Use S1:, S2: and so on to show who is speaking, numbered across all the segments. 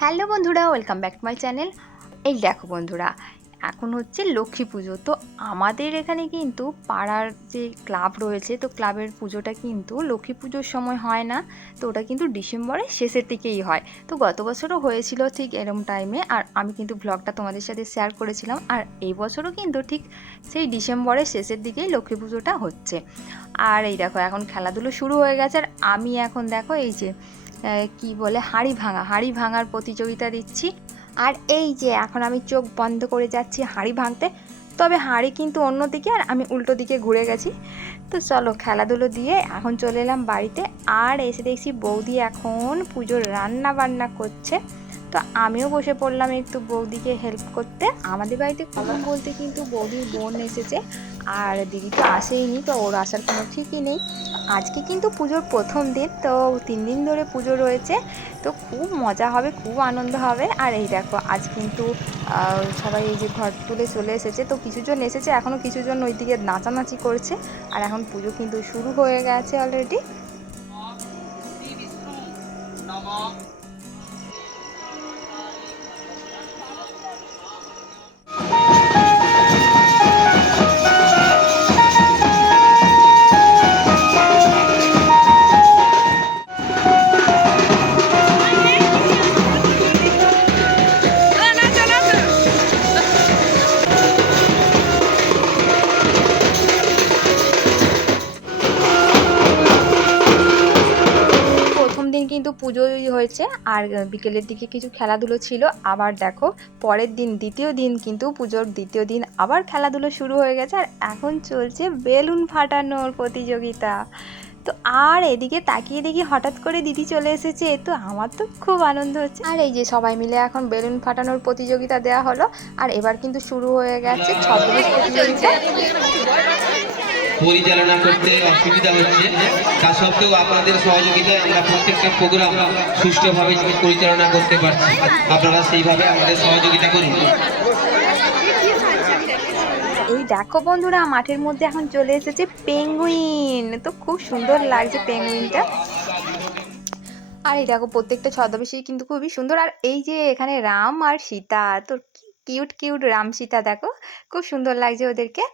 S1: Hello বন্ধুরা, welcome back to my channel. এই দেখো বন্ধুরা, এখন হচ্ছে লক্ষ্মী পুজো। তো আমাদের এখানে কিন্তু পাড়ার যে ক্লাব রয়েছে, তো ক্লাবের পুজোটা কিন্তু লক্ষ্মী পুজোর সময় হয় না। তো ওটা কিন্তু ডিসেম্বরের শেষের দিকেই হয়। তো গত বছরও হয়েছিল ঠিক এরম টাইমে আর আমি কিন্তু ব্লগটা তোমাদের সাথে শেয়ার করেছিলাম। আর এই বছরও কিন্তু ঠিক সেই ডিসেম্বরের শেষের দিকেই লক্ষ্মী পুজোটা হচ্ছে। আর এই দেখো, এখন খেলাধুলো শুরু হয়ে গেছে। আর আমি এখন দেখো এই যে কি বলে, হাঁড়ি ভাঙা, হাঁড়ি ভাঙার প্রতিযোগিতা দিচ্ছি। আর এই যে এখন আমি চোখ বন্ধ করে যাচ্ছি হাঁড়ি ভাঙতে, তবে হাঁড়ি কিন্তু অন্য দিকে আর আমি উল্টো দিকে ঘুরে গেছি। তো চলো খেলাধুলো দিয়ে এখন চলে এলাম বাড়িতে। আর এসে দেখছি বৌদি এখন পুজোর রান্না বান্না করছে। তো আমিও বসে পড়লাম একটু বৌদিকে হেল্প করতে। আমাদের বাড়িতে খবর বলতে কিন্তু বৌদির বোন এসেছে, আর দিদি তো আসেইনি, তো ওর আসার কোনো ঠিকই নেই। আজকে কিন্তু পুজোর প্রথম দিন, তো তিন দিন ধরে পুজো রয়েছে, তো খুব মজা হবে, খুব আনন্দ হবে। আর এই দেখো, আজ কিন্তু সবাই এই যে ঘর তুলে চলে এসেছে, তো কিছুজন এসেছে এখনও কিছুজন ওই দিকে নাচানাচি করছে, আর এখন পুজো কিন্তু শুরু হয়ে গেছে অলরেডি পুজোই হয়েছে। আর বিকেলের দিকে কিছু খেলাধুলো ছিল। আবার দেখো, পরের দিন, দ্বিতীয় দিন কিন্তু পুজোর দ্বিতীয় দিন আবার খেলাধুলো শুরু হয়ে গেছে। আর এখন চলছে বেলুন ফাটানোর প্রতিযোগিতা। তো আর এদিকে তাকিয়ে দেখি হঠাৎ করে দিদি চলে এসেছে। তো আমার তো খুব আনন্দ হচ্ছে। আর এই যে সবাই মিলে এখন বেলুন ফাটানোর প্রতিযোগিতা দেওয়া হলো। আর এবার কিন্তু শুরু হয়ে গেছে ছত্রিশ প্রতিযোগিতা।
S2: পরিচালনা করতে অসুবিধা হচ্ছে। তা সত্ত্বেও আপনাদের সহযোগিতায় আমরা প্রত্যেকটা প্রোগ্রাম সুষ্ঠুভাবে পরিচালনা করতে পারছি। আপনারা সেইভাবে আমাদের সহযোগিতা করুন।
S1: এই দেখো বন্ধুরা, মাঠের মধ্যে এখন চলে এসেছে পেঙ্গুইন তো খুব সুন্দর লাগছে পেঙ্গুইনটা আর এই দেখো, প্রত্যেকটা ছদ্মবেশী কিন্তু খুবই সুন্দর। আর এই যে এখানে রাম আর সীতা তো কিউট কিউট রাম সীতা দেখো। খুব সুন্দর লাগছে ওদেরকে।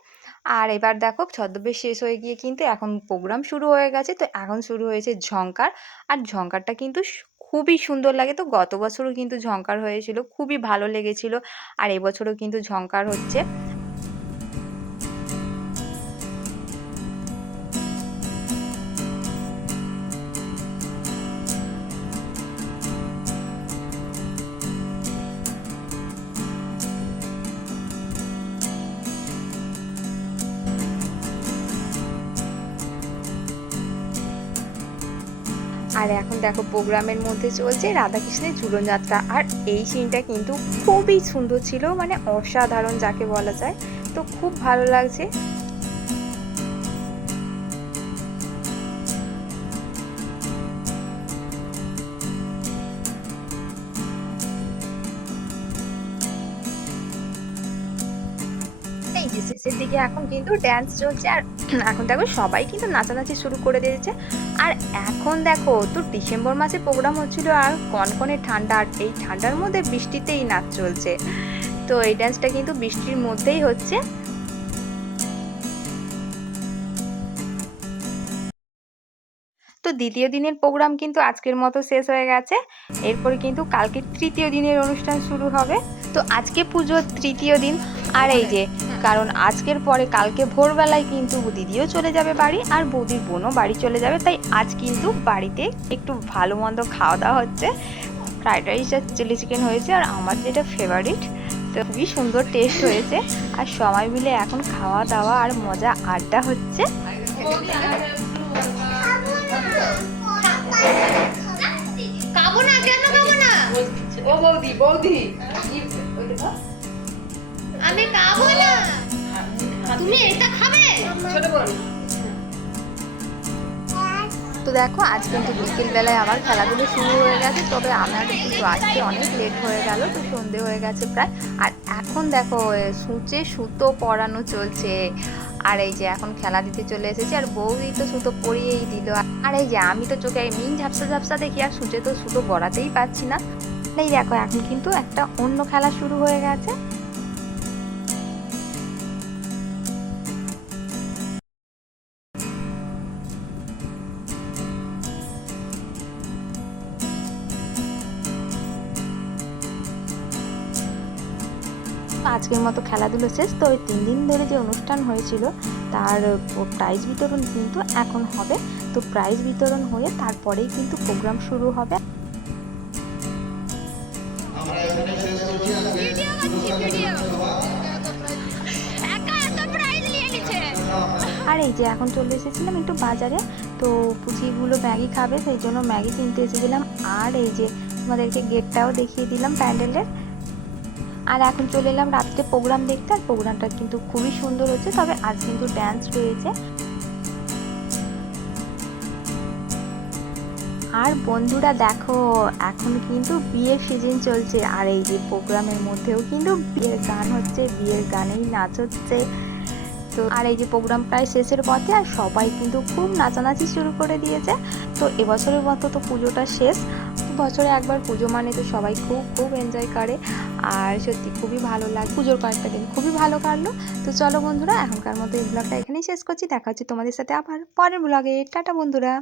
S1: আর এবার দেখো ছদ্মবেশ শেষ হয়ে গিয়ে কিন্তু এখন প্রোগ্রাম শুরু হয়ে গেছে। তো এখন শুরু হয়েছে ঝঙ্কার আর ঝঙ্কারটা কিন্তু খুবই সুন্দর লাগে। তো গত বছরও কিন্তু ঝঙ্কার হয়েছিল, খুবই ভালো লেগেছিল। আর এবছরও কিন্তু ঝঙ্কার হচ্ছে। আর এখন দেখো প্রোগ্রামের মধ্যে চলছে রাধাকৃষ্ণের ঝুলন যাত্রা। আর এই সিনটা কিন্তু খুবই সুন্দর ছিল মানে অসাধারণ যাকে বলা যায়। তো খুব ভালো লাগছে। শেষের দিকে এখন কিন্তু ড্যান্স চলছে। আর এখন দেখো সবাই কিন্তু নাচানাচি শুরু করে দিয়েছে। আর এখন দেখো, তো ডিসেম্বর মাসে প্রোগ্রাম হচ্ছিল আর কনকনে ঠান্ডা। আর এই ঠান্ডার মধ্যে বৃষ্টিতেই নাচ চলছে। তো এই ডান্সটা কিন্তু বৃষ্টির মধ্যেই হচ্ছে। তো দ্বিতীয় দিনের প্রোগ্রাম কিন্তু আজকের মতো শেষ হয়ে গেছে। এরপরে কিন্তু কালকে তৃতীয় দিনের অনুষ্ঠান শুরু হবে। তো আজকে পুজোর তৃতীয় দিন। আর এই যে কারণ আজকের পরে কালকে ভোরবেলায় কিন্তু দিদিও চলে যাবে বাড়ি আর বৌদির বোনও বাড়ি চলে যাবে। তাই আজ কিন্তু বাড়িতে একটু ভালো মন্দ খাওয়া দাওয়া হচ্ছে। ফ্রাইড রাইস আর চিলি চিকেন হয়েছে আর আমার যেটা ফেভারিট তো খুবই সুন্দর টেস্ট হয়েছে। আর সবাই মিলে এখন খাওয়া দাওয়া আর মজা আড্ডা হচ্ছে।
S3: খাব না কেন খাব না?
S4: ও বৌদি বৌদি
S3: আমি খাব না। তুমি এটা খাবে?
S4: ছোট বোন।
S1: তো দেখো আজ কিন্তু বিকেলবেলায় আবার খেলাধুলো শুরু হয়ে গেছে তবে আমার কিন্তু আজকে অনেক লেট হয়ে গেল তো সন্ধে হয়ে গেছে প্রায়। আর এখন দেখো সূচে সুতো পরানো চলছে। আর এই যে এখন খেলা দিতে চলে এসেছে আর বৌদি তো সুতো পরিয়েই দিল। আর এই যে আমি তো চোখে মিন ঝাপসা ঝাপসা দেখি আর সূচে তো সুতো গড়াতেই পারছি না। এই দেখো এখন কিন্তু একটা অন্য খেলা শুরু হয়ে গেছে। আজকের মতো খেলাধুলো শেষ। তো ওই তিন দিন ধরে যে অনুষ্ঠান হয়েছিল তার প্রাইজ বিতরণ কিন্তু এখন হবে। তো প্রাইজ বিতরণ হয়ে তারপরেই কিন্তু প্রোগ্রাম শুরু হবে। আর এই যে এখন চলে এসেছিলাম একটু বাজারে তো পুচিগুলো ম্যাগি খাবে সেই জন্য ম্যাগি কিনতে এসেছিলাম। আর এই যে তোমাদেরকে গেটটাও দেখিয়ে দিলাম প্যান্ডেলের। আর এখন চলে এলাম রাত্রে প্রোগ্রাম দেখতে, আর প্রোগ্রামটা কিন্তু খুবই সুন্দর হচ্ছে তবে আজ কিন্তু ড্যান্স রয়েছে। আর বন্ধুরা দেখো, এখন কিন্তু বিয়ের সিজন চলছে, আর এই যে প্রোগ্রামের মধ্যেও কিন্তু বিয়ের গান হচ্ছে, বিয়ের গানেই নাচ হচ্ছে। তো আর এই যে প্রোগ্রাম প্রায় শেষের পথে আর সবাই কিন্তু খুব নাচানাচি শুরু করে দিয়েছে। তো এবছরের মতো তো পুজোটা শেষ। বছরে একবার পুজো মানে তো সবাই খুব খুব এনজয় করে। আর সত্যি খুবই ভালো লাগে, পুজোর কয়েকটা দিন খুবই ভালো কাটলো। তো চলো বন্ধুরা, এখনকার মতো এই ব্লগটা এখানেই শেষ করছি। দেখা হচ্ছে তোমাদের সাথে আবার পরের ব্লগে টাটা বন্ধুরা।